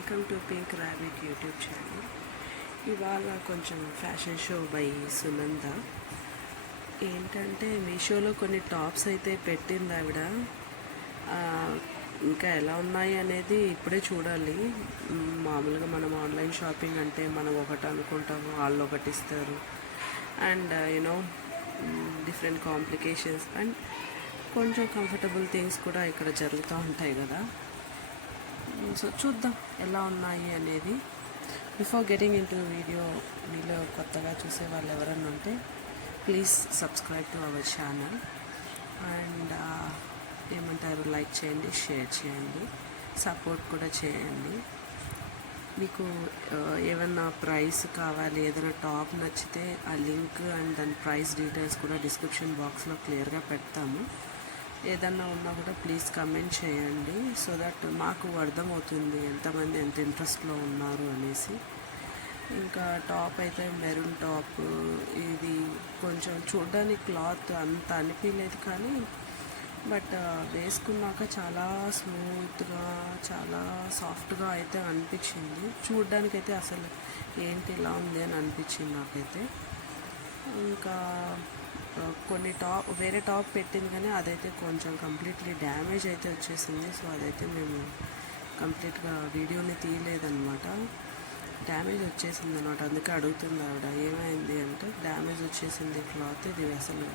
Welcome to pink rabbit YouTube channel. ఇవాళ కొంచెం fashion show by Sunanda. ఏంటంటే మీషోలో కొన్ని టాప్స్ అయితే పెట్టింది ఆవిడ. ఇంకా ఎలా ఉన్నాయి అనేది ఇప్పుడే చూడాలి. మామూలుగా మనం ఆన్లైన్ షాపింగ్ అంటే మనం ఒకటి అనుకుంటాము, వాళ్ళు ఒకటి ఇస్తారు. అండ్ డిఫరెంట్ కాంప్లికేషన్స్ అండ్ కొంచెం కంఫర్టబుల్ థింగ్స్ కూడా ఇక్కడ జరుగుతూ ఉంటాయి కదా. సో చూద్దాం ఎలా ఉన్నాయి అనేది. Before getting in to video, మీలో కొత్తగా చూసే వాళ్ళు ఎవరన్నా ఉంటే please subscribe to our channel and ఏమంటారు, లైక్ చేయండి, షేర్ చేయండి, సపోర్ట్ కూడా చేయండి. మీకు ఏమన్నా ప్రైస్ కావాలి, ఏదైనా టాప్ నచ్చితే ఆ లింక్ అండ్ దాని ప్రైస్ డీటెయిల్స్ కూడా డిస్క్రిప్షన్ బాక్స్లో క్లియర్గా పెడతాము. ఏదన్నా ఉన్నా కూడా ప్లీజ్ కమెంట్ చేయండి, సో దట్ మాకు అర్థమవుతుంది ఎంతమంది ఎంత ఇంట్రెస్ట్లో ఉన్నారు అనేసి. ఇంకా టాప్ అయితే మెరూన్ టాప్. ఇది కొంచెం చూడడానికి క్లాత్ అంత అనిపించలేదు, కానీ బట్ వేసుకున్నాక చాలా స్మూత్గా, చాలా సాఫ్ట్గా అయితే అనిపించింది. చూడడానికైతే అసలు ఏంటి ఇలా ఉంది అని అనిపించింది నాకైతే. ఇంకా కొన్ని వేరే టాప్ పెట్టింది, కానీ అదైతే కొంచెం కంప్లీట్లీ డ్యామేజ్ అయితే వచ్చేసింది. సో అదైతే మేము కంప్లీట్గా వీడియోని తీయలేదన్నమాట. డ్యామేజ్ వచ్చేసింది అనమాట. అందుకే అడుగుతుంది ఆవిడ ఏమైంది అంటే, డ్యామేజ్ వచ్చేసింది క్లాత్, ఇది అసలు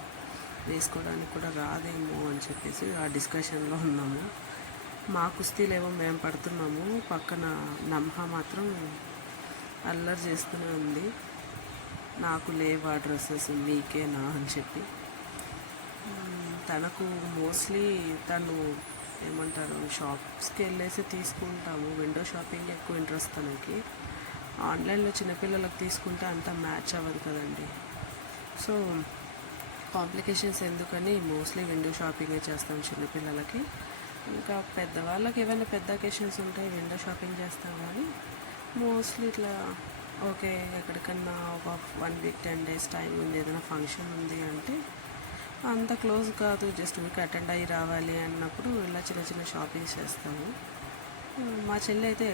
వేసుకోవడానికి కూడా రాదేమో అని చెప్పేసి ఆ డిస్కషన్లో ఉన్నాము. మా కుస్తీలేమో మేము పడుతున్నాము, పక్కన నమ్హ మాత్రం అల్లరి చేస్తూనే ఉంది. నాకు లేవా డ్రెస్సెస్, మీకేనా అని చెప్పి. తనకు మోస్ట్లీ తను ఏమంటారు, షాప్స్కి వెళ్ళేసి తీసుకుంటాము. విండో షాపింగ్ ఎక్కువ ఇంట్రెస్ట్ తనకి. ఆన్లైన్లో చిన్నపిల్లలకు తీసుకుంటే అంత మ్యాచ్ అవ్వదు కదండి. సో కాంప్లికేషన్స్ ఎందుకని మోస్ట్లీ విండో షాపింగే చేస్తాం చిన్నపిల్లలకి. ఇంకా పెద్దవాళ్ళకి ఏమైనా పెద్ద అకేషన్స్ ఉంటాయి విండో షాపింగ్ చేస్తాం, కానీ మోస్ట్లీ ఇట్లా ఓకే ఎక్కడికన్నా ఒక 1 వీక్ 10 డేస్ టైం ఉంది, ఏదైనా ఫంక్షన్ ఉంది అంటే అంత క్లోజ్ కాదు, జస్ట్ వీక్ అటెండ్ అయ్యి రావాలి అన్నప్పుడు ఇలా చిన్న చిన్న షాపింగ్ చేస్తాము. మా చెల్లి అయితే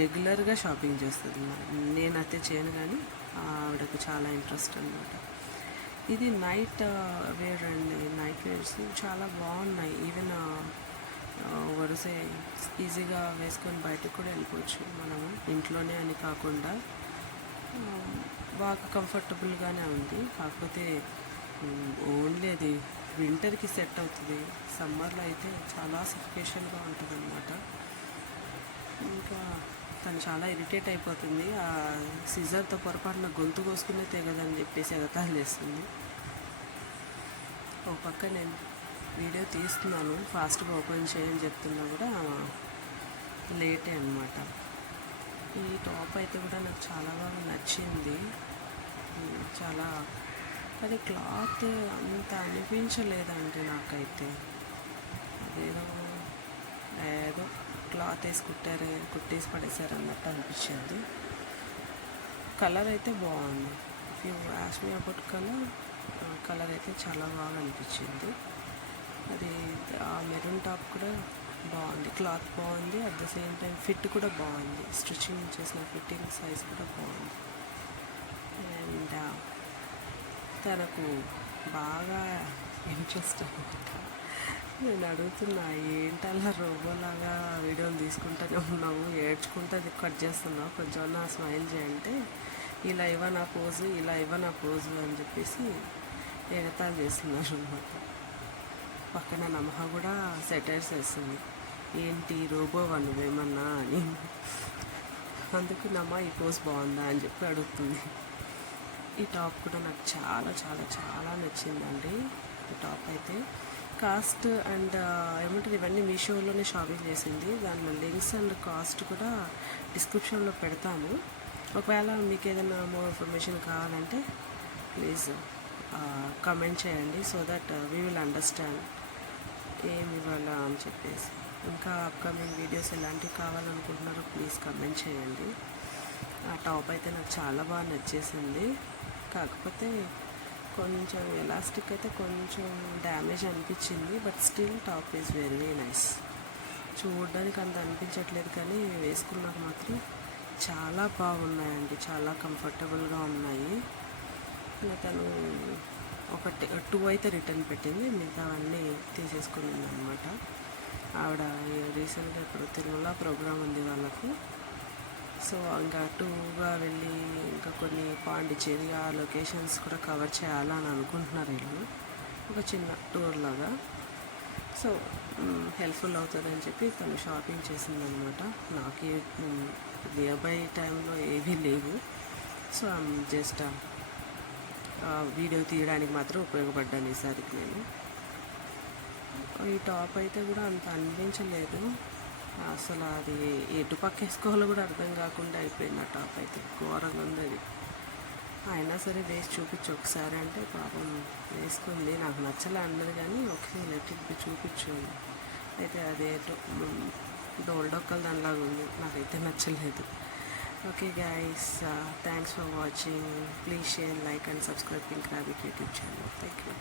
రెగ్యులర్గా షాపింగ్ చేస్తుంది, నేనైతే చేయను, కానీ ఆవిడకు చాలా ఇంట్రెస్ట్ అన్నమాట. ఇది నైట్ వేర్ అండి, నైట్ వేర్స్ చాలా బాగున్నాయి. ఈవెన్ వరుసే ఈజీగా వేసుకొని బయటకు కూడా వెళ్ళిపోవచ్చు మనము, ఇంట్లోనే అని కాకుండా బాగా కంఫర్టబుల్గానే ఉంది. కాకపోతే ఓన్లీ అది వింటర్కి సెట్ అవుతుంది, సమ్మర్లో అయితే చాలా సఫికేషన్గా ఉంటుంది అన్నమాట. ఇంకా తను చాలా ఇరిటేట్ అయిపోతుంది. ఆ సిజర్తో పొరపాటున గొంతు కోసుకునే తెగదని చెప్పేసి ఎగతాళి చేస్తుంది. ఒక పక్క నేను వీడియో తీస్తున్నాను, ఫాస్ట్గా ఓపెన్ చేయని చెప్తున్నా కూడా లేటే అన్నమాట. ఈ టాప్ అయితే కూడా నాకు చాలా బాగా నచ్చింది, చాలా. కానీ క్లాత్ అంత అనిపించలేదండి నాకైతే. అదేదో ఏదో క్లాత్ వేసి కుట్టేసి పడేసారు అన్నట్టు అనిపించింది. కలర్ అయితే బాగుంది. If you ask me about colour అయితే చాలా బాగా అనిపించింది. అది ఆ మెరూన్ టాప్ కూడా బాగుంది, క్లాత్ బాగుంది, at the same time fit కూడా బాగుంది, స్టిచ్చింగ్ చేసిన ఫిట్టింగ్ సైజ్ కూడా బాగుంది. అండ్ తనకు బాగా ఇంట్రెస్ట్ అనమాట. నేను అడుగుతున్నా, ఏంటలా రోబోలాగా వీడియోలు తీసుకుంటూనే ఉన్నావు, ఏడ్చుకుంటే అది కట్ చేస్తున్నావు, కొంచెం నా స్మైల్ చేయంటే ఇలా ఇవ్వనా పోజు, ఇలా ఇవ్వనా పోజు అని చెప్పేసి ఎగతాళి చేస్తున్నారు అనమాట. పక్కన నమహ కూడా సెటైర్స్ వేస్తుంది, ఏంటి రోబోవా నువ్వేమన్నా అని. అందుకు నమ్మ ఈ పోజ్ బాగుందా అని చెప్పి అడుగుతుంది. ఈ టాప్ కూడా నాకు చాలా చాలా చాలా నచ్చిందండి. ఈ టాప్ అయితే కాస్ట్ అండ్ ఏమంటారు, ఇవన్నీ మీషోలోనే షాపింగ్ చేసింది. దాని లింక్స్ అండ్ కాస్ట్ కూడా డిస్క్రిప్షన్లో పెడతాము. ఒకవేళ మీకు ఏదైనా మోర్ ఇన్ఫర్మేషన్ కావాలంటే ప్లీజ్ కమెంట్ చేయండి, so that we will understand ఏమి ఇవ్వాలా అని చెప్పేసి. ఇంకా అప్కమింగ్ వీడియోస్ ఎలాంటివి కావాలనుకుంటున్నారో ప్లీజ్ కమెంట్ చేయండి. ఆ టాప్ అయితే నాకు చాలా బాగా నచ్చేసింది. కాకపోతే కొంచెం ఎలాస్టిక్ అయితే కొంచెం డ్యామేజ్ అనిపించింది, but still top is very nice. చూడడానికి అంత అనిపించట్లేదు కానీ వేసుకున్నాక మాత్రం చాలా బాగున్నాయండి, చాలా కంఫర్టబుల్గా ఉన్నాయి. ఇంకా తను ఒకటి 2 అయితే రిటర్న్ పెట్టింది, మిగతావన్నీ తీసేసుకునింది అనమాట. ఆవిడ రీసెంట్గా ఇప్పుడు తిరుమల ప్రోగ్రామ్ ఉంది వాళ్ళకు. సో ఇంకా 2గా వెళ్ళి ఇంకా కొన్ని పాండిచ్చేరి ఆ లొకేషన్స్ కూడా కవర్ చేయాలని అనుకుంటున్నారు వీళ్ళు, ఒక చిన్న టూర్ లాగా. సో హెల్ప్ఫుల్ అవుతుందని చెప్పి తను షాపింగ్ చేసిందనమాట. నాకు నియర్ బై టైంలో ఏవీ లేవు. సో జస్ట్ వీడియో తీయడానికి మాత్రం ఉపయోగపడ్డాను ఈసారికి నేను. ఈ టాప్ అయితే కూడా అంత అనిపించలేదు అసలు, అది ఎటు పక్క వేసుకోవాలో కూడా అర్థం కాకుండా అయిపోయింది. ఆ టాప్ అయితే ఘోరంగా ఉంది అది. అయినా సరే వేసి చూపించు ఒకసారి అంటే పాపం వేసుకుంది. నాకు నచ్చలే అన్నది కానీ ఒకసారి లెట్టిప్పి చూపించు అయితే అదేటో డోల్డొక్కలు దానిలాగా ఉంది, నాకైతే నచ్చలేదు. Okay guys, thanks for watching. Please share, like and subscribe pink rabbit YouTube channel. Thank you.